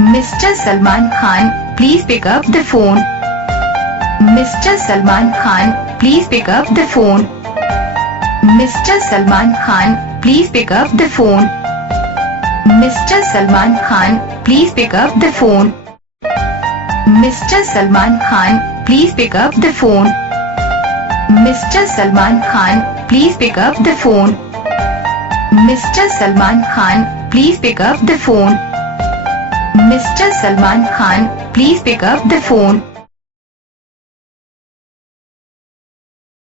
Mr. Salman Khan, please pick up the phone. Mr. Salman Khan, please pick up the phone. Mr. Salman Khan, please pick up the phone. Mr. Salman Khan, please pick up the phone. Mr. Salman Khan, please pick up the phone. Mr. Salman Khan, please pick up the phone. Mr. Salman Khan, please pick up the phone. Mr. Salman Khan, please pick up the phone.